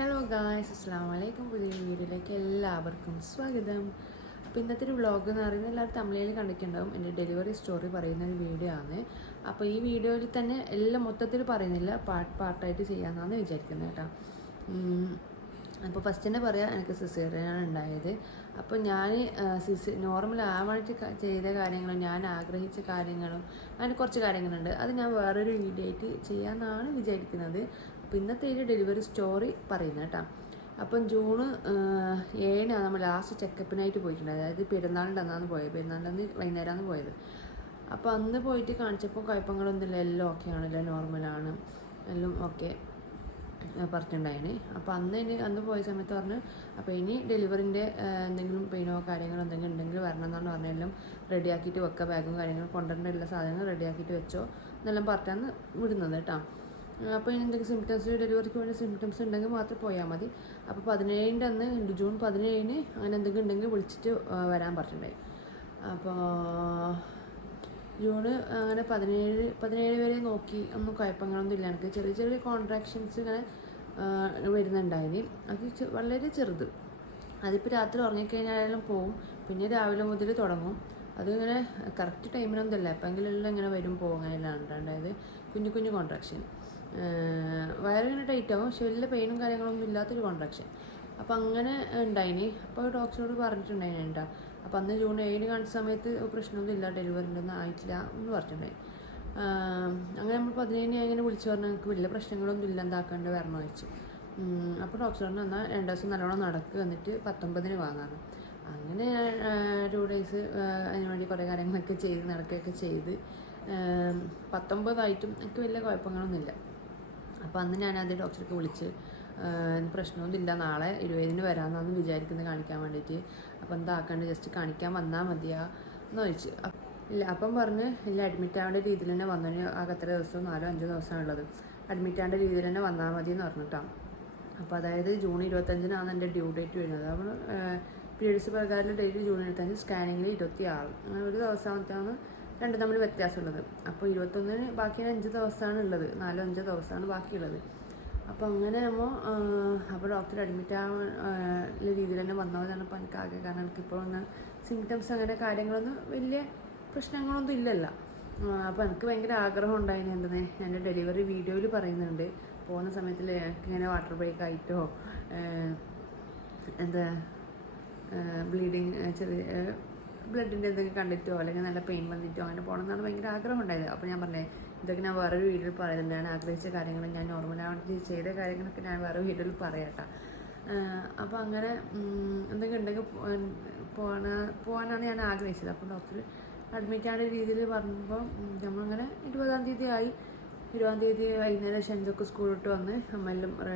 Hello guys, അസ്സലാമു അലൈക്കും. പുതിയ വീഡിയോയിലേക്ക് എല്ലാവർക്കും സ്വാഗതം. അപ്പോൾ ഇന്നത്തെ ഒരു വ്ളോഗ് എന്ന് പറയുന്നത് എല്ലാവരും തമിഴിൽ കണ്ടിട്ടുണ്ടാവും. എൻ്റെ ഡെലിവറി സ്റ്റോറി പറയുന്ന ഒരു വീഡിയോ ആണ്. അപ്പോൾ ഈ വീഡിയോയിൽ തന്നെ എല്ലാം മൊത്തത്തിൽ പറയുന്നില്ല, പാർട്ടായിട്ട് ചെയ്യാമെന്നാണ് വിചാരിക്കുന്നത് കേട്ടോ. അപ്പോൾ ഫസ്റ്റ് തന്നെ പറയാം, എനിക്ക് സിസേറിയനാണ് ഉണ്ടായത്. അപ്പോൾ ഞാൻ നോർമൽ ആവാനായിട്ട് ചെയ്ത കാര്യങ്ങളും ഞാൻ ആഗ്രഹിച്ച കാര്യങ്ങളും അങ്ങനെ കുറച്ച് കാര്യങ്ങളുണ്ട്. അത് ഞാൻ വേറൊരു വീഡിയോ ആയിട്ട് ചെയ്യാമെന്നാണ് വിചാരിക്കുന്നത്. അപ്പോൾ ഇന്നത്തെ ഒരു ഡെലിവറി സ്റ്റോറി പറയുന്നത് കേട്ടോ. അപ്പം ജൂൺ 7 നമ്മൾ ലാസ്റ്റ് ചെക്കപ്പിനായിട്ട് പോയിട്ടുണ്ട്. അതായത് പെരുന്നാളിൻ്റെ അന്നാണ് പോയത്. പെരുന്നാളിൻ്റെ അന്ന് വൈകുന്നേരമാണ് പോയത്. അപ്പോൾ അന്ന് പോയിട്ട് കാണിച്ചപ്പോൾ കുഴപ്പങ്ങളൊന്നുമില്ല, എല്ലാം ഓക്കെ ആണല്ലോ, നോർമലാണ്, എല്ലാം ഓക്കെ പറഞ്ഞിട്ടുണ്ടായിന്. അപ്പോൾ അന്ന് പോയ സമയത്ത് പറഞ്ഞു, അപ്പോൾ ഇനി ഡെലിവറിൻ്റെ എന്തെങ്കിലും പെയിനോ കാര്യങ്ങളോ എന്തെങ്കിലും ഉണ്ടെങ്കിൽ വരണം എന്നാണ് പറഞ്ഞാൽ എല്ലാം റെഡിയാക്കിയിട്ട് വെക്കുക, ബാഗും കാര്യങ്ങളും കൊണ്ടുവരേണ്ട എല്ലാ സാധനങ്ങളും റെഡിയാക്കിയിട്ട് വെച്ചോ എന്നെല്ലാം പറഞ്ഞാണ് വിടുന്നത് കേട്ടോ. അപ്പോൾ ഇനി എന്തെങ്കിലും സിംറ്റംസ്, ഡെലിവറിക്ക് വേണ്ടി സിംറ്റംസ് ഉണ്ടെങ്കിൽ മാത്രം പോയാൽ മതി. അപ്പോൾ 17 അന്ന് ജൂൺ 17 അങ്ങനെ എന്തെങ്കിലും ഉണ്ടെങ്കിൽ വിളിച്ചിട്ട് വരാൻ പറഞ്ഞിട്ടുണ്ടായി. അപ്പോൾ ജൂണ് അങ്ങനെ 17 വരെ നോക്കി, ഒന്നും കുഴപ്പങ്ങളൊന്നും ഇല്ല. എനിക്ക് ചെറിയ ചെറിയ കോൺട്രാക്ഷൻസ് ഇങ്ങനെ വരുന്നുണ്ടായിന്. അത് വളരെ ചെറുത്. അതിപ്പോൾ രാത്രി ഉറങ്ങിക്കഴിഞ്ഞാലും പോവും, പിന്നെ രാവിലെ മുതൽ തുടങ്ങും. അതിങ്ങനെ കറക്റ്റ് ടൈമിനൊന്നും ഇല്ല, എപ്പോഴെങ്കിലും ഇങ്ങനെ വരും പോകും, അങ്ങനെയല്ല ഉണ്ടായത്. കുഞ്ഞു കുഞ്ഞു കോൺട്രാക്ഷൻ, വയറിങ്ങനെ ടൈറ്റ് ആവും, പക്ഷെ വലിയ പെയിനും കാര്യങ്ങളൊന്നും ഇല്ലാത്തൊരു കോൺട്രാക്ഷൻ. അപ്പോൾ അങ്ങനെ ഉണ്ടായിന്. അപ്പോൾ ഡോക്ടറോട് പറഞ്ഞിട്ടുണ്ടായിന് ഉണ്ടാ. അപ്പോൾ അന്ന് ജൂൺ 7 കാണിച്ച സമയത്ത് പ്രശ്നമൊന്നും ഇല്ല, ഡെലിവറിൻ്റെ ഒന്നും ആയിട്ടില്ല എന്ന് പറഞ്ഞിട്ടുണ്ടായി. അങ്ങനെ നമ്മൾ 17 അങ്ങനെ വിളിച്ചു പറഞ്ഞാൽ നമുക്ക് വലിയ പ്രശ്നങ്ങളൊന്നും ഇല്ല, എന്താക്കേണ്ട വരണം വെച്ചു. അപ്പോൾ ഡോക്ടർ പറഞ്ഞു എന്നാൽ 2 ദിവസം നല്ലോണം നടക്കുക, എന്നിട്ട് 19 വാങ്ങാറ്. അങ്ങനെ 2 ഡേയ്സ് അതിന് വേണ്ടി കുറേ കാര്യങ്ങളൊക്കെ ചെയ്ത് നടക്കുകയൊക്കെ ചെയ്ത് 19 എനിക്ക് വലിയ കുഴപ്പങ്ങളൊന്നുമില്ല. അപ്പോൾ അന്ന് ഞാനത് ഡോക്ടർക്ക് വിളിച്ച് പ്രശ്നമൊന്നുമില്ല, നാളെ 20 വരാമെന്നാണ് വിചാരിക്കുന്നത് കാണിക്കാൻ വേണ്ടിയിട്ട്. അപ്പോൾ എന്താക്കാണ്ട് ജസ്റ്റ് കാണിക്കാൻ വന്നാൽ മതിയാ എന്ന് ചോദിച്ചു. ഇല്ല, അപ്പം പറഞ്ഞ് ഇല്ല, അഡ്മിറ്റ് ആവേണ്ട രീതിയിൽ തന്നെ വന്നതിന് ആകെ എത്ര ദിവസം 4-5 ദിവസമാണുള്ളത്, അഡ്മിറ്റ് ആവേണ്ട രീതിയിൽ തന്നെ വന്നാൽ മതി എന്ന് പറഞ്ഞിട്ടാണ്. അപ്പോൾ അതായത് ജൂൺ 25 എൻ്റെ ഡ്യൂ ഡേറ്റ് വരുന്നത്. അപ്പോൾ പീരീഡ്സ് പ്രകാരം ഡേറ്റ് ജൂൺ 25, സ്കാനിങ്ങിൽ 26. അങ്ങനെ ഒരു ദിവസത്താണ് രണ്ടും തമ്മിൽ വ്യത്യാസമുള്ളത്. അപ്പോൾ 21 ബാക്കി 5 ദിവസമാണ് ഉള്ളത്, 4-5 ദിവസമാണ് ബാക്കിയുള്ളത്. അപ്പോൾ അങ്ങനെ അപ്പോൾ ഡോക്ടർ അഡ്മിറ്റ് ആവുന്ന രീതിയിൽ തന്നെ വന്നതാണ്. അപ്പോൾ എനിക്ക് ആകെ, കാരണം എനിക്കിപ്പോൾ ഒന്ന് സിംറ്റംസ് അങ്ങനെ കാര്യങ്ങളൊന്നും വലിയ പ്രശ്നങ്ങളൊന്നും ഇല്ലല്ലോ. അപ്പോൾ എനിക്ക് ഭയങ്കര ആഗ്രഹം ഉണ്ടായിരുന്നു എന്തെന്ന് എൻ്റെ ഡെലിവറി വീഡിയോയിൽ പറയുന്നുണ്ട്. പോകുന്ന സമയത്തിൽ എനിക്കിങ്ങനെ വാട്ടർ ബ്രേക്ക് ആയിട്ടോ എന്താ ബ്ലീഡിങ്, ചെറിയ ബ്ലഡിൻ്റെ എന്തെങ്കിലും കണ്ടിട്ടോ അല്ലെങ്കിൽ നല്ല പെയിൻ വന്നിട്ടോ അങ്ങനെ പോകണമെന്നാണ് ഭയങ്കര ആഗ്രഹം ഉണ്ടായത്. അപ്പോൾ ഞാൻ പറഞ്ഞേ, ഇതൊക്കെ ഞാൻ വേറൊരു വീഡിയോയിൽ പറയുന്നത്, ഞാൻ ആഗ്രഹിച്ച കാര്യങ്ങൾ, ഞാൻ നോർമലായിട്ട് ചെയ്ത കാര്യങ്ങളൊക്കെ ഞാൻ വേറെ വീഡിയോയിൽ പറയാട്ടോ. അപ്പോൾ അങ്ങനെ എന്തെങ്കിലും ഉണ്ടെങ്കിൽ പോകാനാണ് ഞാൻ ആഗ്രഹിച്ചത്. അപ്പോൾ ഡോക്ടർ അഡ്മിറ്റ് ആവുന്ന രീതിയിൽ പറഞ്ഞപ്പോൾ നമ്മളങ്ങനെ 20-ാം തീയതി ആയി. 20-ാം തീയതി വൈകുന്നേരം ഷെൻസൊക്കെ സ്കൂൾ വിട്ട് വന്ന്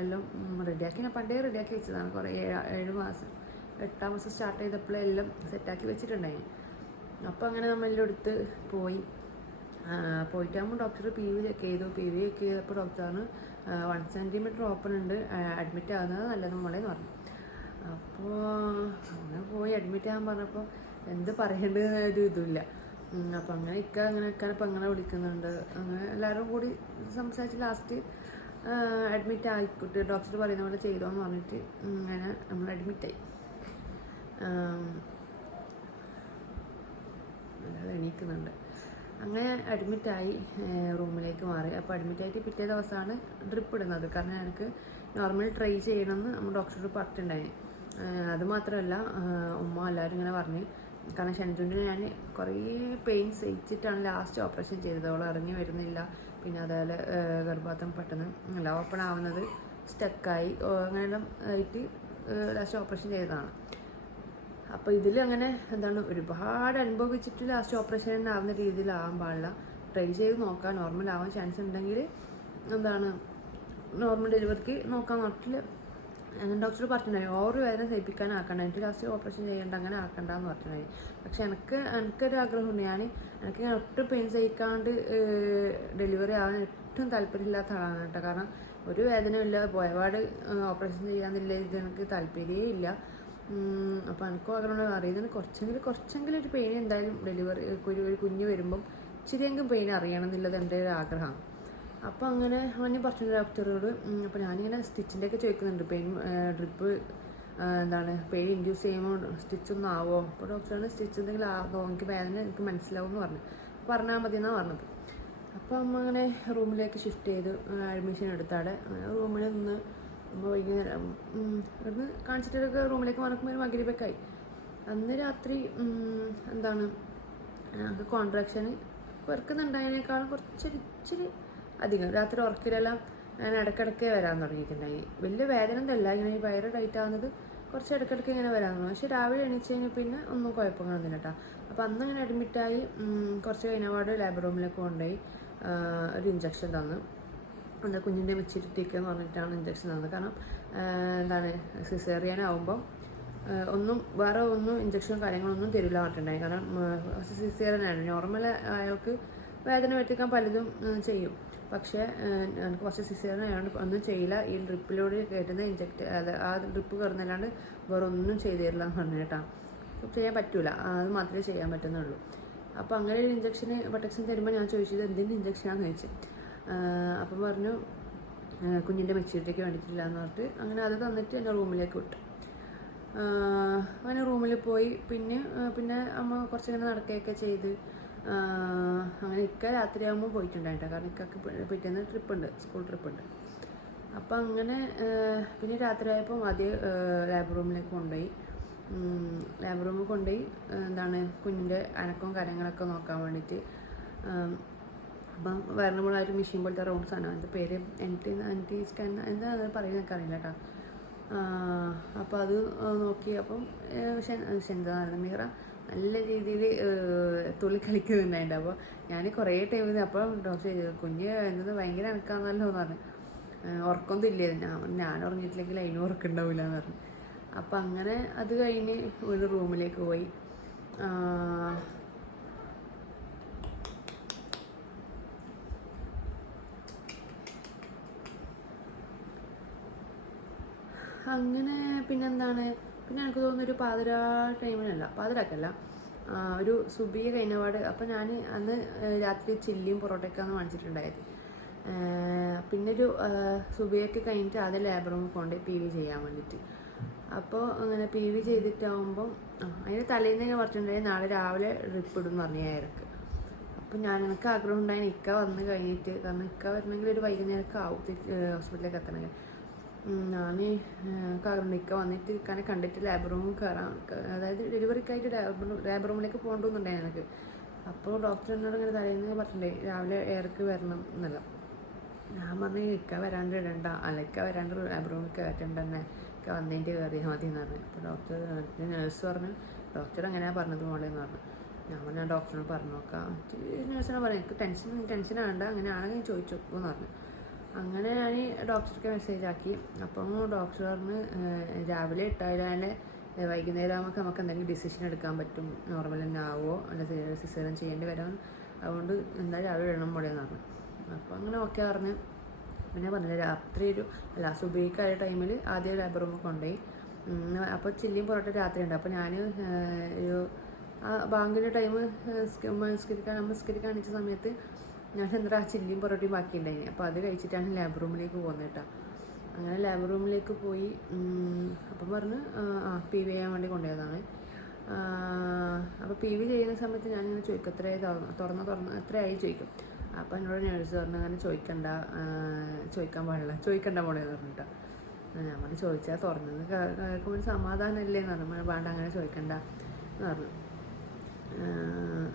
എല്ലാം റെഡിയാക്കി. ഞാൻ പണ്ടേ റെഡിയാക്കി വെച്ചതാണ്, കുറേ 7 മാസം 8-ാം മാസം സ്റ്റാർട്ട് ചെയ്തപ്പോഴേ എല്ലാം സെറ്റാക്കി വെച്ചിട്ടുണ്ടായി. അപ്പോൾ അങ്ങനെ നമ്മളെല്ലാം എടുത്ത് പോയിട്ടാകുമ്പോൾ ഡോക്ടർ PV ചെക്ക് ചെയ്തു. PV ചെക്ക് ചെയ്തപ്പോൾ ഡോക്ടറാണ് 1 സെൻറ്റിമീറ്റർ ഓപ്പൺ ഉണ്ട്, അഡ്മിറ്റ് ആകുന്നത് നല്ലത് മോളെന്ന് പറഞ്ഞു. അപ്പോൾ അങ്ങനെ പോയി അഡ്മിറ്റ് ആകാൻ പറഞ്ഞപ്പോൾ എന്ത് പറയേണ്ടത് ഒരു ഇതുമില്ല. അപ്പോൾ അങ്ങനെ അങ്ങനെയൊക്കെ ഇപ്പം അങ്ങനെ വിളിക്കുന്നുണ്ട്. അങ്ങനെ എല്ലാവരും കൂടി സംസാരിച്ച് ലാസ്റ്റ് അഡ്മിറ്റ് ആയിക്കോട്ടെ, ഡോക്ടർ പറയുന്ന പോലെ ചെയ്തോന്ന് പറഞ്ഞിട്ട് അങ്ങനെ നമ്മൾ അഡ്മിറ്റായി. എണീക്കുന്നുണ്ട്. അങ്ങനെ അഡ്മിറ്റായി, റൂമിലേക്ക് മാറി. അപ്പോൾ അഡ്മിറ്റായിട്ട് പിറ്റേ ദിവസമാണ് ഡ്രിപ്പ് ഇടുന്നത്. കാരണം എനിക്ക് നോർമൽ ട്രൈ ചെയ്യണമെന്ന് നമ്മൾ ഡോക്ടറോട് പറഞ്ഞിട്ടുണ്ടായി. അതുമാത്രമല്ല, ഉമ്മ എല്ലാവരും ഇങ്ങനെ പറഞ്ഞ്, കാരണം ഷെൻജുവിന് ഞാൻ കുറേ പെയിൻ സഹിച്ചിട്ടാണ് ലാസ്റ്റ് ഓപ്പറേഷൻ ചെയ്തത്. അവൾ ഇറങ്ങി വരുന്നില്ല, പിന്നെ അതേപോലെ ഗർഭപാത്രം പെട്ടെന്ന് അല്ല ഓപ്പൺ ആവുന്നത് സ്റ്റക്കായി, അങ്ങനെയെല്ലാം ആയിട്ട് ലാസ്റ്റ് ഓപ്പറേഷൻ ചെയ്തതാണ്. അപ്പോൾ ഇതിൽ അങ്ങനെ എന്താണ് ഒരുപാട് അനുഭവിച്ചിട്ട് ലാസ്റ്റ് ഓപ്പറേഷൻ ആവുന്ന രീതിയിലാവാൻ പാടില്ല. ട്രൈ ചെയ്ത് നോക്കാം, നോർമൽ ആവാൻ ചാൻസ് ഉണ്ടെങ്കിൽ എന്താണ് നോർമൽ ഡെലിവറിക്ക് നോക്കാൻ നോക്കില്ല. ഡോക്ടർ പറഞ്ഞിട്ടുണ്ടായി ഓവർ വേദന സഹിപ്പിക്കാനാക്കണ്ട, എനിക്ക് ലാസ്റ്റ് ഓപ്പറേഷൻ ചെയ്യേണ്ട, അങ്ങനെ ആക്കണ്ടെന്ന് പറഞ്ഞിട്ടുണ്ടായി. പക്ഷെ എനിക്കൊരു ആഗ്രഹമുണ്ട്, എനിക്ക് ഒട്ടും പെയിൻ സഹിക്കാണ്ട് ഡെലിവറി ആവാൻ ഒട്ടും താല്പര്യമില്ലാത്ത ആളാണ് കേട്ടോ. കാരണം ഒരു വേദനയില്ല, പോയപാട് ഓപ്പറേഷൻ ചെയ്യാന്നില്ല, ഇത് എനിക്ക് താല്പര്യമേ ഇല്ല. അപ്പോൾ എനിക്കും ആഗ്രഹം അറിയുന്നതിന് കുറച്ചെങ്കിലും ഒരു പെയിൻ എന്തായാലും ഡെലിവറി ഒരു കുഞ്ഞ് വരുമ്പം ഇച്ചിരിയെങ്കിലും പെയിൻ അറിയണം എന്നുള്ളത് എൻ്റെ ഒരു ആഗ്രഹമാണ്. അപ്പോൾ അങ്ങനെ അവന് പറഞ്ഞു ഡോക്ടറോട്. അപ്പോൾ ഞാനിങ്ങനെ സ്റ്റിച്ചിൻ്റെയൊക്കെ ചോദിക്കുന്നുണ്ട്, പെയിൻ ഡ്രിപ്പ് എന്താണ് പെയിൻ ഇൻഡ്യൂസ് ചെയ്യുമ്പോൾ സ്റ്റിച്ചൊന്നും ആവോ? അപ്പോൾ ഡോക്ടറാണ് സ്റ്റിച്ച് എന്തെങ്കിലും ആകോ, എനിക്ക് വേദന എനിക്ക് മനസ്സിലാവും എന്ന് പറഞ്ഞു. പറഞ്ഞാൽ മതി എന്നാണ് പറഞ്ഞത്. അപ്പോൾ അമ്മ അങ്ങനെ റൂമിലേക്ക് ഷിഫ്റ്റ് ചെയ്ത് അഡ്മിഷൻ എടുത്താടെ അങ്ങനെ റൂമിൽ നിന്ന് അമ്മ വൈകുന്നേരം ഇവിടുന്ന് കാണിച്ചിട്ടൊക്കെ റൂമിലേക്ക് വന്നപ്പോൾ മഗ്‌രിബൊക്കെയായി. അന്ന് രാത്രി എന്താണ് ഞങ്ങൾക്ക് കോൺട്രാക്ഷന് വെറുക്കുന്നുണ്ടായതിനേക്കാളും ഇച്ചിരി അധികം രാത്രി ഉറക്കിലെല്ലാം ഞാൻ ഇടയ്ക്കിടയ്ക്ക് വരാൻ തുടങ്ങിയിട്ടുണ്ടായി. വലിയ വേദന ഒന്നുമല്ല, ഇങ്ങനെ ഈ വയറ് ടൈറ്റ് ആവുന്നത് കുറച്ച് ഇടയ്ക്കിടയ്ക്ക് ഇങ്ങനെ വരാൻ തുടങ്ങി. പക്ഷേ രാവിലെ എണീച്ച് കഴിഞ്ഞാൽ പിന്നെ ഒന്നും കുഴപ്പങ്ങളൊന്നുമില്ല കേട്ടോ. അപ്പോൾ അന്ന് ഇങ്ങനെ അഡ്മിറ്റായി കുറച്ച് കഴിഞ്ഞപാട് ലാബ് റൂമിലേക്ക് കൊണ്ടുപോയി ഒരു ഇഞ്ചക്ഷൻ തന്നു. എന്താ കുഞ്ഞിൻ്റെ മെച്ചൂരിറ്റിക്ക് എന്ന് പറഞ്ഞിട്ടാണ് ഇഞ്ചക്ഷൻ തന്നത്. കാരണം എന്താണ് സിസേറിയനാവുമ്പം വേറെ ഒന്നും ഇഞ്ചക്ഷനും കാര്യങ്ങളൊന്നും തരില്ല പറഞ്ഞിട്ടുണ്ടായി. കാരണം സിസേറിയനാണ്. നോർമൽ അയാൾക്ക് വേദന വെട്ടിക്കാൻ പലതും ചെയ്യും, പക്ഷേ എനിക്ക് കുറച്ച് സിസേറിയൻ ആയതുകൊണ്ട് ഒന്നും ചെയ്യില്ല. ഈ ഡ്രിപ്പിലൂടെ കയറ്റുന്ന ആ ഡ്രിപ്പ് കയറുന്നല്ലാണ്ട് വേറെ ഒന്നും ചെയ്തു തരില്ല എന്ന് പറഞ്ഞു കേട്ടോ. ചെയ്യാൻ പറ്റൂല, അത് മാത്രമേ ചെയ്യാൻ പറ്റുന്നുള്ളൂ. അപ്പോൾ അങ്ങനെ ഒരു ഇഞ്ചക്ഷന് പ്രൊട്ടക്ഷൻ തരുമ്പോൾ ഞാൻ ചോദിച്ചത് എന്തിൻ്റെ ഇഞ്ചക്ഷനാണെന്ന് ചോദിച്ചു. അപ്പം പറഞ്ഞു കുഞ്ഞിൻ്റെ മെച്ചൂരിറ്റിക്ക് വേണ്ടിയിട്ടില്ല എന്ന് പറഞ്ഞിട്ട് അങ്ങനെ അത് തന്നിട്ട് എന്നെ റൂമിലേക്ക് വിട്ടു. അങ്ങനെ റൂമിൽ പോയി പിന്നെ അമ്മ കുറച്ചിങ്ങനെ നടക്കുകയൊക്കെ ചെയ്ത് അങ്ങനെ രാത്രിയാകുമ്പോൾ പോയിട്ടുണ്ടായിട്ടോ. കാരണം പിറ്റേന്ന് ട്രിപ്പുണ്ട്, സ്കൂൾ ട്രിപ്പുണ്ട്. അപ്പം അങ്ങനെ പിന്നെ രാത്രിയായപ്പോൾ ആദ്യം ലാബ് റൂമിലേക്ക് കൊണ്ടുപോയി. ലാബ് റൂമിൽ കൊണ്ടുപോയി എന്താണ് കുഞ്ഞിൻ്റെ അനക്കവും കാര്യങ്ങളൊക്കെ നോക്കാൻ വേണ്ടിയിട്ട്. അപ്പം വേറെ മെഷീൻ പോലത്തെ റൗണ്ട് സാധനം, അതിൻ്റെ പേര് NT സ്കാൻ എന്താ പറയുന്നത് എനിക്കറിയില്ല കേട്ടോ. അപ്പോൾ അത് നോക്കി. അപ്പം എന്താ മീറ നല്ല രീതിയിൽ തുള്ളി കളിക്കുന്നുണ്ടായിട്ടുണ്ട്. അപ്പോൾ ഞാൻ കുറേ ടൈമിൽ അപ്പോൾ ഡോക്ടർ കുഞ്ഞ് എന്നത് ഭയങ്കര അനക്കാന്നല്ലോ എന്ന് പറഞ്ഞു. ഉറക്കൊന്നും ഇല്ലേ, ഞാൻ ഉറങ്ങിയിട്ടില്ലെങ്കിൽ അതിനും ഉറക്കുണ്ടാവില്ല എന്ന് പറഞ്ഞു. അപ്പം അങ്ങനെ അത് കഴിഞ്ഞ് വീണ്ടും റൂമിലേക്ക് പോയി. അങ്ങനെ പിന്നെന്താണ്, പിന്നെ എനിക്ക് തോന്നുന്നൊരു പാതിരാക്കല്ല ഒരു സുബിയ കഴിഞ്ഞപാട്. അപ്പോൾ ഞാൻ അന്ന് രാത്രി ചില്ലിയും പൊറോട്ടയൊക്കെയാണ് വാങ്ങിച്ചിട്ടുണ്ടായത്. പിന്നെ ഒരു സുബിയൊക്കെ കഴിഞ്ഞിട്ട് ആദ്യം ലാബ് റൂമിൽ കൊണ്ട് PV ചെയ്യാൻ വേണ്ടിയിട്ട്. അപ്പോൾ അങ്ങനെ PV ചെയ്തിട്ടാകുമ്പം അതിന് തലേന്ന് പറഞ്ഞിട്ടുണ്ടായി നാളെ രാവിലെ ഡ്രിപ്പ് ഇടും എന്ന് പറഞ്ഞു അയാൾക്ക്. അപ്പം എനിക്ക് ആഗ്രഹം ഉണ്ടായി ഇക്ക വന്ന് കഴിഞ്ഞിട്ട്, കാരണം ഇക്ക വരണമെങ്കിൽ ഒരു വൈകുന്നേരമൊക്കെ ആവും ഹോസ്പിറ്റലിലേക്ക് എത്തണമെങ്കിൽ. ഞാൻ ആഗ്രഹം ഇക്ക വന്നിട്ട് ഇക്കാനെ കണ്ടിട്ട് ലാബ് റൂമിൽ കയറാം, അതായത് ഡെലിവറിക്കായിട്ട് ലാബ് റൂമിലേക്ക് പോകേണ്ടതുണ്ടായി എനിക്ക്. അപ്പോൾ ഡോക്ടർ എന്നോട് ഇങ്ങനെ തലേന്ന് പറഞ്ഞിട്ടുണ്ടായി രാവിലെ ഏർക്ക് വരണം എന്നല്ല. ഞാൻ പറഞ്ഞു ഇക്ക വരാണ്ട് ഇടണ്ട, അല്ല ഇക്ക വരാണ്ട് ലാബ് റൂമിൽ കയറ്റണ്ടെന്നെ, ഇക്ക വന്നതിൻ്റെ കയറിയാൽ മതി എന്ന് പറഞ്ഞു. അപ്പോൾ ഡോക്ടർ നേഴ്സ് പറഞ്ഞു ഡോക്ടർ അങ്ങനെയാണ് പറഞ്ഞത് മോളെന്ന് പറഞ്ഞു. ഞാൻ പറഞ്ഞു ഡോക്ടറിനോട് പറഞ്ഞു നോക്കാം. നേഴ്സിനോട് പറഞ്ഞു എനിക്ക് ടെൻഷൻ വേണ്ട, അങ്ങനെ ആണെങ്കിൽ ചോദിച്ചു എന്ന് പറഞ്ഞു. അങ്ങനെ ഞാൻ ഡോക്ടർക്ക് മെസ്സേജ് ആക്കി. അപ്പം ഡോക്ടർ പറഞ്ഞ് രാവിലെ ഇട്ടാൽ വൈകുന്നേരം ആകുമ്പോൾ നമുക്ക് എന്തെങ്കിലും ഡിസിഷൻ എടുക്കാൻ പറ്റും, നോർമൽ തന്നെ ആവോ അല്ല സിസേറിയൻ ചെയ്യേണ്ടി വരാം, അതുകൊണ്ട് എന്തായാലും രാവിലെ ഇടണം മോളെന്ന് പറഞ്ഞു. അപ്പോൾ അങ്ങനെ ഓക്കെ പറഞ്ഞ് പിന്നെ പറഞ്ഞില്ല രാത്രി സുബഹിക്കായ ടൈമിൽ ആദ്യം ലാബ് റൂമിൽ കൊണ്ടുപോയി. അപ്പോൾ ചില്ലിയും പൊറോട്ട രാത്രി ഉണ്ട്. അപ്പോൾ ഞാൻ ഒരു ബാങ്കിൻ്റെ ടൈം നമസ്കരിക്കാൻ അണിച്ച സമയത്ത് ഞാൻ എന്താ ചില്ലിയും പൊറോട്ടയും ബാക്കിയുണ്ടായിരുന്നു. അപ്പോൾ അത് കഴിച്ചിട്ടാണ് ലാബ് റൂമിലേക്ക് പോകുന്നത് കേട്ടോ. അങ്ങനെ ലാബ് റൂമിലേക്ക് പോയി. അപ്പം പറഞ്ഞ് PV ചെയ്യാൻ വേണ്ടി കൊണ്ടുപോയതാണ്. അപ്പോൾ PV ചെയ്യുന്ന സമയത്ത് ഞാനിങ്ങനെ ചോദിക്കും തുറന്ന് എത്രയായി ചോദിക്കും. അപ്പോൾ എന്നോട് നേഴ്സ് പറഞ്ഞു അങ്ങനെ ചോദിക്കണ്ട മോളെന്ന് പറഞ്ഞിട്ടാ. ഞാൻ പറഞ്ഞു ചോദിച്ചാൽ തുറന്നത് കേൾക്കുമ്പോൾ ഒരു സമാധാനമല്ലേ എന്ന് പറഞ്ഞു. വേണ്ട അങ്ങനെ ചോദിക്കണ്ട എന്ന് പറഞ്ഞു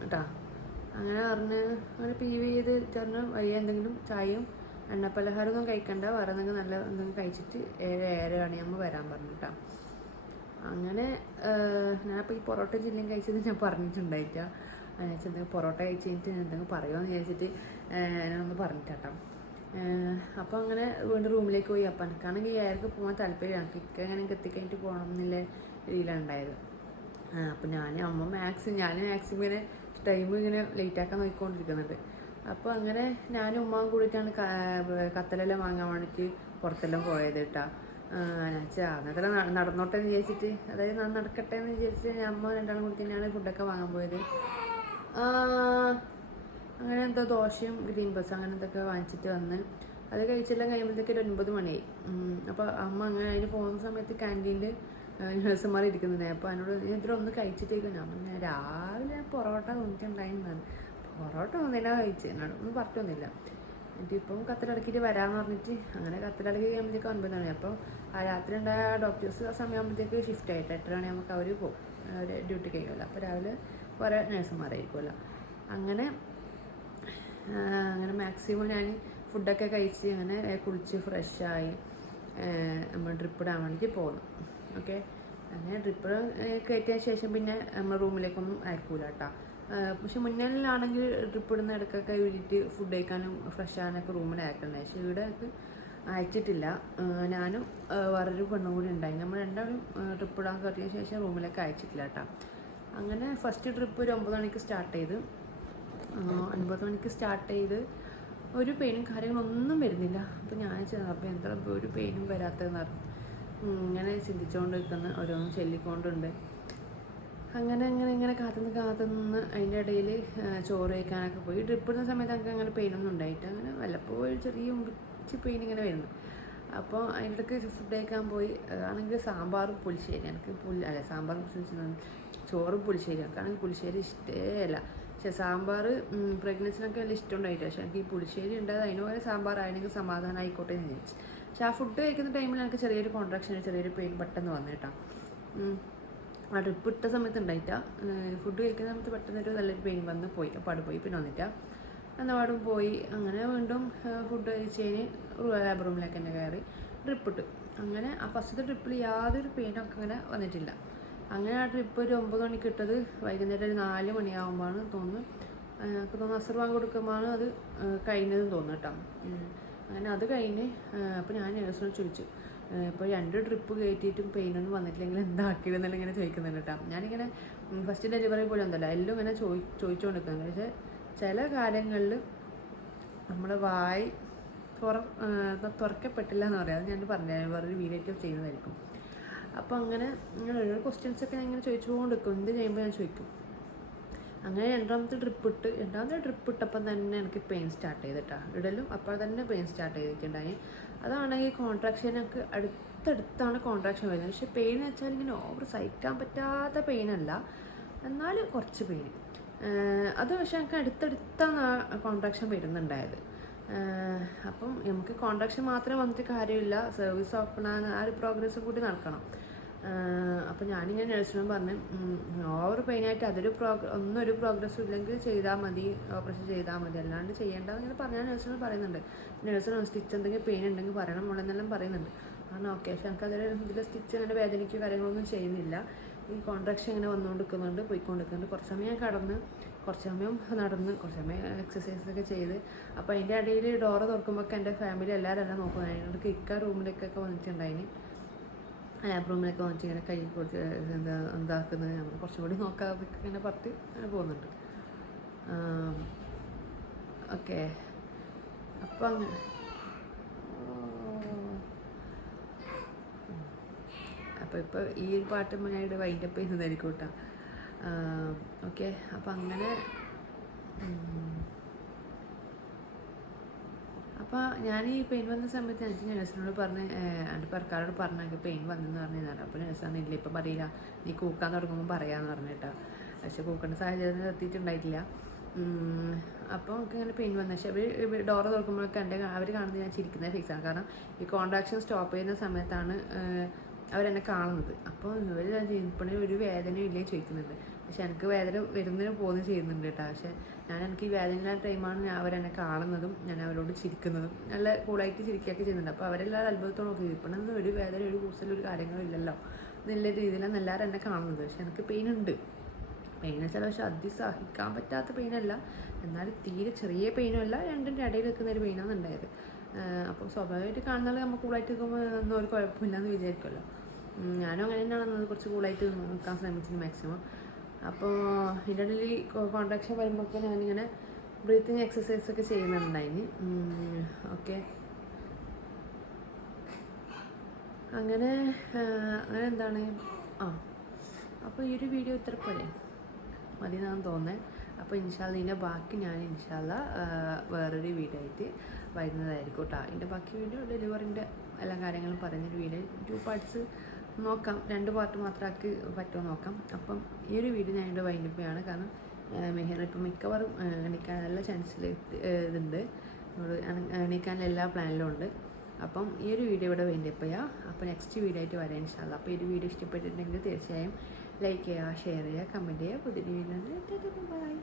കേട്ടോ. അങ്ങനെ പറഞ്ഞ് അങ്ങനെ PV ചെയ്ത് ചേർന്ന് വയ്യ എന്തെങ്കിലും ചായയും എണ്ണപ്പലഹാരമൊന്നും കഴിക്കണ്ട, വേറെ എന്തെങ്കിലും കഴിച്ചിട്ട് 7 മണിയാകുമ്പോൾ വരാൻ പറഞ്ഞു കേട്ടോ. അങ്ങനെ ഞാനപ്പോൾ ഈ പൊറോട്ട ചില്ലിയും കഴിച്ചത് ഞാൻ പറഞ്ഞിട്ടുണ്ടായിട്ടാ. എന്തെങ്കിലും പൊറോട്ട കഴിച്ച് കഴിഞ്ഞിട്ട് എന്തെങ്കിലും പറയുമെന്ന് വിചാരിച്ചിട്ട് ഞാനൊന്ന് പറഞ്ഞിട്ടാട്ടോ. അപ്പോൾ അങ്ങനെ വീണ്ടും റൂമിലേക്ക് പോയി. അപ്പം എനിക്കാണെങ്കിൽ ഏർക്ക് പോകാൻ താല്പര്യമാണ്, എനിക്ക് എങ്ങനെ എത്തിക്കഴിഞ്ഞിട്ട് പോകണം എന്നുള്ള രീതിയിലാണ് ഉണ്ടായത്. അപ്പോൾ ഞാൻ മാക്സിമം ഇങ്ങനെ ടൈം ഇങ്ങനെ ലേറ്റാക്കാൻ നോക്കിക്കൊണ്ടിരിക്കുന്നുണ്ട്. അപ്പോൾ അങ്ങനെ ഞാനും ഉമ്മാവും കൂടിയിട്ടാണ് കത്തലെല്ലാം വാങ്ങാൻ വേണ്ടിയിട്ട് പുറത്തെല്ലാം പോയത് കേട്ടോ. അന്നത്തെ നടന്നോട്ടെ എന്ന് വിചാരിച്ചിട്ട്, അതായത് ഞാൻ നടക്കട്ടെ എന്ന് വിചാരിച്ചിട്ട് അമ്മ രണ്ടാളും കൂടി തന്നെയാണ് ഫുഡൊക്കെ വാങ്ങാൻ പോയത്. അങ്ങനെ എന്തോ ദോശയും ഗ്രീൻ ബസ് അങ്ങനെ എന്തൊക്കെ വാങ്ങിച്ചിട്ട് വന്ന് അത് കഴിച്ചെല്ലാം കഴിയുമ്പോഴത്തേക്ക് ഒരു 9 മണിയായി. അപ്പോൾ അമ്മ അങ്ങനെ അതിന് പോകുന്ന സമയത്ത് ക്യാൻറ്റീനിൽ നഴ്സുമാർ ഇരിക്കുന്നുണ്ട്. അപ്പോൾ എന്നോട് ഇതിലൊന്ന് കഴിച്ചിട്ടേക്കും. ഞാൻ പറഞ്ഞു രാവിലെ പൊറോട്ട തോന്നിയിട്ടുണ്ടായിരുന്നാണ്. പൊറോട്ട ഒന്നിനാ കഴിച്ച് എന്നോട് ഒന്നും പറഞ്ഞൊന്നുമില്ല. എന്നിട്ട് ഇപ്പം കത്തിലടക്കിയിട്ട് വരാമെന്ന് പറഞ്ഞിട്ട് അങ്ങനെ കത്തിലടക്കി കഴിയുമ്പോഴത്തേക്ക് 9 മണി. അപ്പോൾ ആ രാത്രി ഉണ്ടായ ഡോക്ടേഴ്സ് ആ സമയമാകുമ്പോഴത്തേക്ക് ഷിഫ്റ്റ് ആയിട്ട് 8 മണിയാകുമ്പോൾ അവർ പോകും, അവർ ഡ്യൂട്ടി കഴിയുമല്ലോ. അപ്പോൾ രാവിലെ കുറേ നഴ്സുമാരായിരിക്കുമല്ലോ. അങ്ങനെ മാക്സിമം ഞാൻ ഫുഡൊക്കെ കഴിച്ച് അങ്ങനെ കുളിച്ച് ഫ്രഷായി നമ്മൾ ഡ്രിപ്പ് ഇടാൻ വേണ്ടിയിട്ട് പോകുന്നു. ഓക്കെ, അങ്ങനെ ഡ്രിപ്പ് കയറ്റിയ ശേഷം പിന്നെ നമ്മൾ റൂമിലേക്കൊന്നും അയക്കൂല കേട്ടോ. പക്ഷെ മുന്നിലാണെങ്കിൽ ഡ്രിപ്പ് ഇടുന്ന ഇടയ്ക്കൊക്കെ വേണ്ടിയിട്ട് ഫുഡ് കഴിക്കാനും ഫ്രഷ് ആകാനൊക്കെ റൂമിൽ അയക്കണ്ടേ. പക്ഷേ ഇവിടെ അയച്ചിട്ടില്ല. ഞാനും വേറൊരു പെണ്ണും കൂടി ഉണ്ടായി. നമ്മൾ രണ്ടാളും ട്രിപ്പ് ഇടാൻ കയറിയ ശേഷം റൂമിലേക്ക് അയച്ചിട്ടില്ല കേട്ടോ. അങ്ങനെ ഫസ്റ്റ് ട്രിപ്പ് ഒരു 9 മണിക്ക് സ്റ്റാർട്ട് ചെയ്ത് 9 മണിക്ക് സ്റ്റാർട്ട് ചെയ്ത് ഒരു പെയിനും കാര്യങ്ങളൊന്നും വരുന്നില്ല. അപ്പോൾ ഞാൻ അപ്പോൾ എന്താ ഒരു പെയിനും വരാത്തതെന്ന് പറഞ്ഞു ഇങ്ങനെ ചിന്തിച്ചുകൊണ്ട് നിൽക്കുന്ന ഓരോന്നും ചൊല്ലിക്കൊണ്ടുണ്ട്. അങ്ങനെ കാത്തുനിന്ന് അതിൻ്റെ ഇടയിൽ ചോറ് കഴിക്കാനൊക്കെ പോയി. ഡ്രിപ്പ് ഇടുന്ന സമയത്ത് എനിക്ക് അങ്ങനെ പെയിനൊന്നും ഉണ്ടായിട്ട് അങ്ങനെ വല്ലപ്പോഴും ചെറിയ ഉമ്പിച്ച് പെയിൻ ഇങ്ങനെ വരുന്നു. അപ്പോൾ അതിൻ്റെ ഇടയ്ക്ക് ഫുഡ് കഴിക്കാൻ പോയി. ആണെങ്കിൽ സാമ്പാറും പുളിശ്ശേരി എനിക്ക് സാമ്പാറും ചോറും പുളിശ്ശേരി എനിക്കാണെങ്കിൽ പുളിശ്ശേരി ഇഷ്ടമല്ല. പക്ഷേ സാമ്പാർ പ്രഗ്നൻസിനൊക്കെ വലിയ ഇഷ്ടമുണ്ടായിട്ട്, പക്ഷേ എനിക്ക് ഈ പുളിശ്ശേരി ഉണ്ടായത് അതിന് പോലെ സാമ്പാറായിരുന്നെങ്കിൽ സമാധാനം ആയിക്കോട്ടെ എന്ന് വിചാരിച്ചു. പക്ഷേ ആ ഫുഡ് കഴിക്കുന്ന ടൈമിൽ എനിക്ക് ചെറിയൊരു കോൺട്രാക്ഷൻ ചെറിയൊരു പെയിൻ പെട്ടെന്ന് വന്നു കേട്ടോ. ആ ട്രിപ്പ് ഇട്ട സമയത്ത് ഉണ്ടായിട്ടാ. ഫുഡ് കഴിക്കുന്ന സമയത്ത് പെട്ടെന്നൊരു നല്ലൊരു പെയിൻ വന്ന് പോയി. അപ്പോൾ അവിടെ പോയി പിന്നെ വന്നിട്ടാ എന്നപാടും പോയി. അങ്ങനെ വീണ്ടും ഫുഡ് കഴിച്ചതിന് ലാബ് റൂമിലേക്ക് തന്നെ കയറി ഡ്രിപ്പ് ഇട്ടു. അങ്ങനെ ആ ഫസ്റ്റത്തെ ട്രിപ്പിൽ യാതൊരു പെയിനൊക്കെ അങ്ങനെ വന്നിട്ടില്ല. അങ്ങനെ ആ ട്രിപ്പ് ഒരു 9 മണിക്ക് ഇട്ടത് വൈകുന്നേരം ഒരു 4 മണിയാകുമ്പോഴാണ് തോന്നുന്നു. എനിക്ക് തോന്നുന്നു അസർ ബാങ്ക് കൊടുക്കുമ്പോഴാണ് അത് കഴിഞ്ഞതെന്ന് തോന്നുന്നു കേട്ടോ. അങ്ങനെ അത് കഴിഞ്ഞ് അപ്പോൾ ഞാൻ നേഴ്സിനോട് ചോദിച്ചു, ഇപ്പോൾ 2 ട്രിപ്പ് കയറ്റിയിട്ടും പെയിനൊന്നും വന്നിട്ടില്ലെങ്കിൽ എന്താക്കിയതെന്നല്ല ഇങ്ങനെ ചോദിക്കുന്നുണ്ട് കേട്ടോ. ഞാനിങ്ങനെ ഫസ്റ്റ് ഡെലിവറി പോലും എന്തല്ല എല്ലാം ഇങ്ങനെ ചോദിച്ചുകൊണ്ടിരിക്കുന്നുണ്ട്. പക്ഷേ ചില കാര്യങ്ങളിൽ നമ്മൾ വായി തുറക്കപ്പെട്ടില്ല എന്ന് പറയാം. അത് ഞാൻ പറഞ്ഞാൽ വേറൊരു വീഡിയോ ചെയ്യുന്നതായിരിക്കും. അപ്പോൾ അങ്ങനെ ഓരോ ക്വസ്റ്റ്യൻസൊക്കെ ഞാൻ ഇങ്ങനെ ചോദിച്ചുകൊണ്ടിരിക്കും. എന്ത് ചെയ്യുമ്പോൾ ഞാൻ ചോദിക്കും. അങ്ങനെ രണ്ടാമത്തെ ട്രിപ്പ് ഇട്ടപ്പം തന്നെ എനിക്ക് പെയിൻ സ്റ്റാർട്ട് ചെയ്തിട്ടാ. ഇടലും അപ്പോൾ തന്നെ പെയിൻ സ്റ്റാർട്ട് ചെയ്തിട്ടുണ്ടായി. അതാണെങ്കിൽ കോൺട്രാക്ഷനൊക്കെ അടുത്തടുത്താണ് കോൺട്രാക്ഷൻ വരുന്നത്. പക്ഷേ പെയിൻ എന്ന് വെച്ചാൽ ഇങ്ങനെ ഓവർ സഹിക്കാൻ പറ്റാത്ത പെയിനല്ല, എന്നാലും കുറച്ച് പെയിൻ. അത് പക്ഷേ എനിക്ക് അടുത്തടുത്താണ് കോൺട്രാക്ഷൻ വരുന്നുണ്ടായത്. അപ്പം നമുക്ക് കോൺട്രാക്ഷൻ മാത്രം വന്നിട്ട് കാര്യമില്ല, സർവീസ് ഓപ്പൺ ആകുന്ന ആ ഒരു പ്രോഗ്രസ് കൂടി നടക്കണം. അപ്പം ഞാനിങ്ങനെ നഴ്സിനോട് പറഞ്ഞു ഓവർ പെയിനായിട്ട് ഒന്നൊരു പ്രോഗ്രസ്സും ഇല്ലെങ്കിൽ ചെയ്താൽ മതി, ഓപ്പറേഷൻ ചെയ്താൽ മതി, അല്ലാണ്ട് ചെയ്യേണ്ടതെന്ന് ഇങ്ങനെ പറഞ്ഞാൽ നഴ്സിനോട് പറയുന്നുണ്ട്. നഴ്സിനോ സ്റ്റിച്ച് എന്തെങ്കിലും പെയിൻ ഉണ്ടെങ്കിൽ പറയണം മോളെന്നെല്ലാം പറയുന്നുണ്ട്. കാരണം ഓക്കെ, പക്ഷെ എനിക്കതിൽ ഇതിൽ സ്റ്റിച്ച് അങ്ങനെ വേദനയ്ക്ക് കാര്യങ്ങളൊന്നും ചെയ്യുന്നില്ല. ഈ കോൺട്രാക്ഷൻ ഇങ്ങനെ വന്നുകൊണ്ടിരിക്കുന്നുണ്ട്, പോയിക്കൊണ്ടിരിക്കുന്നുണ്ട്. കുറച്ച് സമയം കടന്ന്, കുറച്ച് സമയം നടന്ന്, കുറച്ച് സമയം എക്സസൈസൊക്കെ ചെയ്ത്. അപ്പോൾ അതിൻ്റെ ഇടയിൽ ഡോറ് തുറക്കുമ്പോൾ എൻ്റെ ഫാമിലി എല്ലാവരും നോക്കുന്നത്. അതിനോട് ഇക്ക റൂമിലേക്കൊക്കെ വന്നിട്ടുണ്ടായിന്, ലാബ് റൂമിലൊക്കെ വന്നിട്ട് ഇങ്ങനെ കൈ കൊടുത്ത് എന്താക്കുന്നത് നമ്മൾ കുറച്ചും കൂടി നോക്കാതെ ഇങ്ങനെ പറഞ്ഞിട്ട് അങ്ങനെ പോകുന്നുണ്ട്. ഓക്കെ, അപ്പോൾ അങ്ങനെ ഇപ്പോൾ ഈ ഒരു പാട്ട് ഞാനിവിടെ വൈൻഡപ്പ് ചെയ്യുന്നതായിരിക്കും കേട്ടോ. ഓക്കെ, അപ്പോൾ അങ്ങനെ അപ്പോൾ ഞാൻ ഈ പെയിൻ വന്ന സമയത്ത് എനിക്ക് നഴ്സിനോട് പറഞ്ഞ് എൻ്റെ പെരക്കാരോട് പറഞ്ഞെങ്കിൽ പെയിൻ വന്നെന്ന് പറഞ്ഞതാണ്. അപ്പോൾ നഴ്സാണ് ഇല്ല ഇപ്പം പറയില്ല, നീ കൂക്കാൻ തുടങ്ങുമ്പോൾ പറയാമെന്ന് പറഞ്ഞിട്ടാ. പക്ഷെ കൂക്കേണ്ട സാഹചര്യം എത്തിയിട്ടുണ്ടായിട്ടില്ല. അപ്പോൾ നമുക്ക് ഇങ്ങനെ പെയിൻ വന്നു. പക്ഷേ അവർ ഡോറ് തുറക്കുമ്പോഴൊക്കെ അവർ കാണുന്നത് ഞാൻ ചിരിക്കുന്ന ഫേസാണ്. കാരണം ഈ കോൺട്രാക്ഷൻ സ്റ്റോപ്പ് ചെയ്യുന്ന സമയത്താണ് അവരെന്നെ കാണുന്നത്. അപ്പോൾ ഇവർ ഇപ്പോഴും ഒരു വേദനയും ഇല്ലേ ചോദിക്കുന്നുണ്ട്. പക്ഷെ എനിക്ക് വേദന വരുന്നതിന് പോകുന്നത് ചെയ്യുന്നുണ്ട് കേട്ടോ. പക്ഷേ എനിക്ക് ഈ വേദന ടൈമാണ് അവരെന്നെ കാണുന്നതും ഞാൻ അവരോട് ചിരിക്കുന്നതും നല്ല കൂളായിട്ട് ചിരിക്കുകയൊക്കെ ചെയ്യുന്നുണ്ട്. അപ്പോൾ അവരെല്ലാവരും അത്ഭുതത്തോടെ നോക്കി, ഇപ്പോഴൊന്നും ഒരു വേദന ഒരു കൂസലും ഒരു കാര്യങ്ങളും ഇല്ലല്ലോ നല്ല രീതിയിലാണ് എല്ലാവരും എന്നെ കാണുന്നത്. പക്ഷെ എനിക്ക് പെയിൻ ഉണ്ട്. പെയിൻ വെച്ചാൽ പക്ഷെ സഹിക്കാൻ പറ്റാത്ത പെയിനല്ല, എന്നാലും തീരെ ചെറിയ പെയിനും അല്ല, രണ്ടിൻ്റെ ഇടയിൽ നിൽക്കുന്ന ഒരു പെയിനാണ് ഉണ്ടായത്. അപ്പോൾ സ്വാഭാവികമായിട്ട് കാണുന്നത് നമ്മൾ കൂളായിട്ട് നിൽക്കുമ്പോൾ ഒന്നും ഒരു കുഴപ്പമില്ലെന്ന് വിചാരിക്കുമല്ലോ. ഞാനും അങ്ങനെ തന്നെയാണ് കുറച്ച് കൂളായിട്ട് നിൽക്കാൻ ശ്രമിച്ചത് മാക്സിമം. അപ്പോൾ ഇതിൻ്റെ ഇടയിൽ കോൺട്രാക്ഷൻ വരുമ്പോഴൊക്കെ ഞാനിങ്ങനെ ബ്രീത്തിങ് എക്സസൈസൊക്കെ ചെയ്യുന്നുണ്ടായിന്. ഓക്കെ, അങ്ങനെ എന്താണ് അപ്പോൾ ഈ ഒരു വീഡിയോ ഇത്ര പോലെ മതി എന്നാണ് തോന്നുന്നത്. അപ്പോൾ ഇൻഷാല്ല ഇതിൻ്റെ ബാക്കി ഞാൻ ഇൻഷാല്ല വേറൊരു വീഡിയോ ആയിട്ട് വരുന്നതായിരിക്കും കേട്ടോ. ഇതിൻ്റെ ബാക്കി വീഡിയോ ഡെലിവറിൻ്റെ എല്ലാ കാര്യങ്ങളും പറയുന്നൊരു വീഡിയോ 2 പാർട്സ് നോക്കാം, 2 പാർട്ട് മാത്രമാക്കി പറ്റുമോ നോക്കാം. അപ്പം ഈ ഒരു വീഡിയോ ഞാൻ ഇവിടെ വൈൻഡപ്പാണ്. കാരണം മെഹർ ഇപ്പം മിക്കവാറും എണീക്കാൻ നല്ല ചാൻസിൽ ഇതുണ്ട്, എണീക്കാൻ എല്ലാ പ്ലാനിലും ഉണ്ട്. അപ്പം ഈ ഒരു വീഡിയോ ഇവിടെ വൈൻഡപ്പ് ചെയ്യാം. അപ്പോൾ നെക്സ്റ്റ് വീഡിയോ ആയിട്ട് വരാം ഇൻഷാല്ലാ. അപ്പോൾ ഈ ഒരു വീഡിയോ ഇഷ്ടപ്പെട്ടിട്ടുണ്ടെങ്കിൽ തീർച്ചയായും ലൈക്ക് ചെയ്യുക, ഷെയർ ചെയ്യുക, കമൻറ്റ് ചെയ്യുക. പുതിയൊരു വീഡിയോ ബൈ.